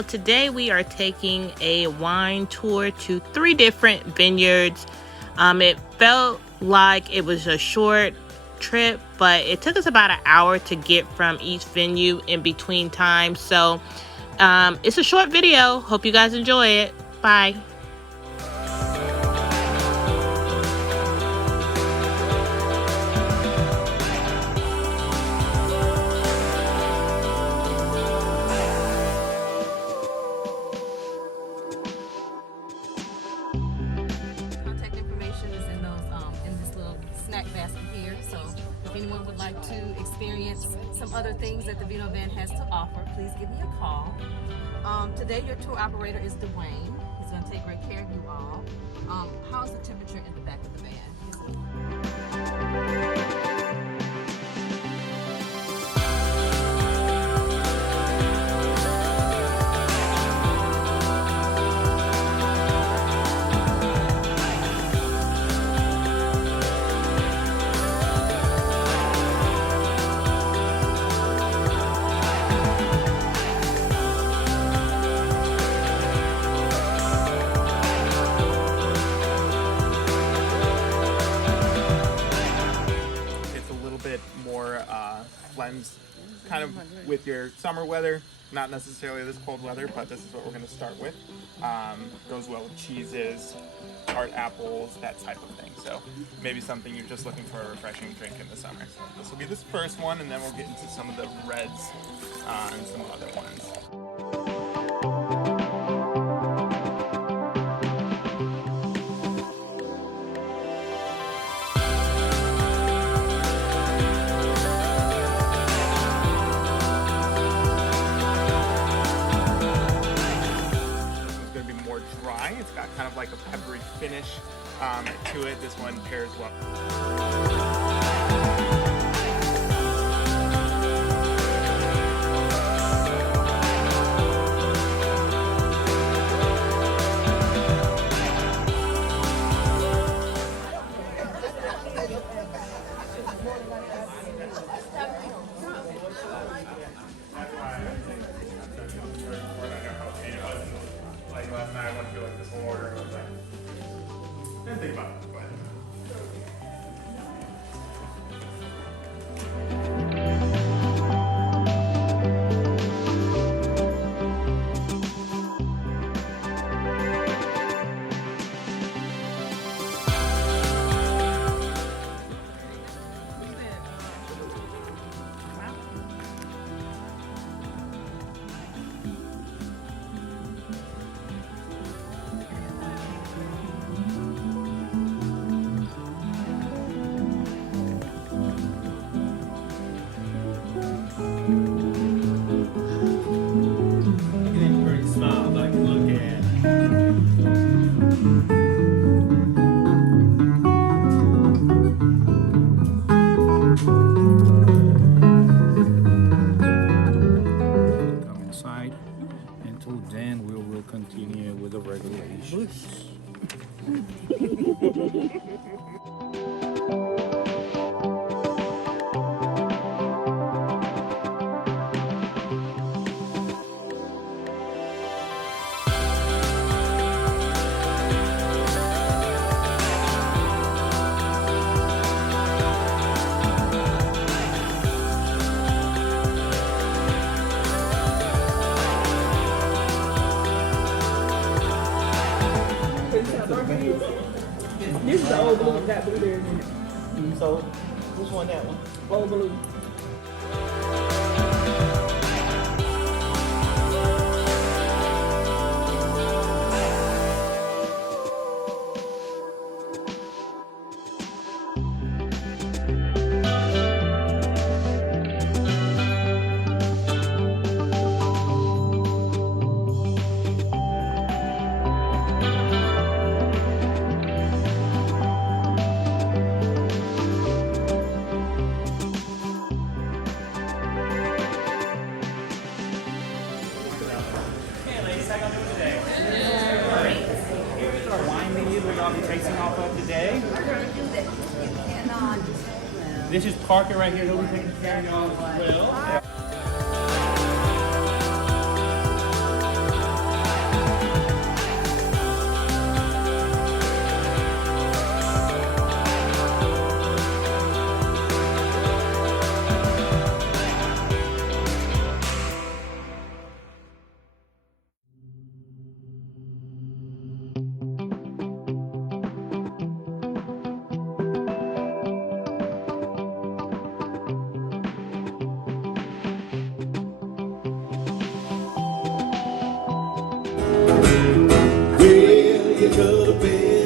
So today we are taking a wine tour to 3 different vineyards. It felt like it was a short trip, but it took us about an hour to get from each venue in between times. So it's a short video. Hope you guys enjoy it. Bye. Basket here, so if anyone would like to experience some other things that the Vino Van has to offer, please give me a call. Today your tour operator is Dwayne. He's going to take great care of you all. How's the temperature in the back of the van? Blends kind of with your summer weather, not necessarily this cold weather, but this is what we're going to start with. Goes well with cheeses, tart apples, that type of thing. So maybe something you're just looking for a refreshing drink in the summer. So this will be this first one, and then we'll get into some of the reds and some other ones. It's got kind of like a peppery finish to it. This one pairs well. Last night I went through like this whole order and I was like, didn't think about it, but. Then we will continue with the regulations. This is the old blue, got blueberries in it. So, which one that one? Old blue. I'll be tasting off of today. This is Parker right here. He'll be taking care of y'all as well. you go to bed.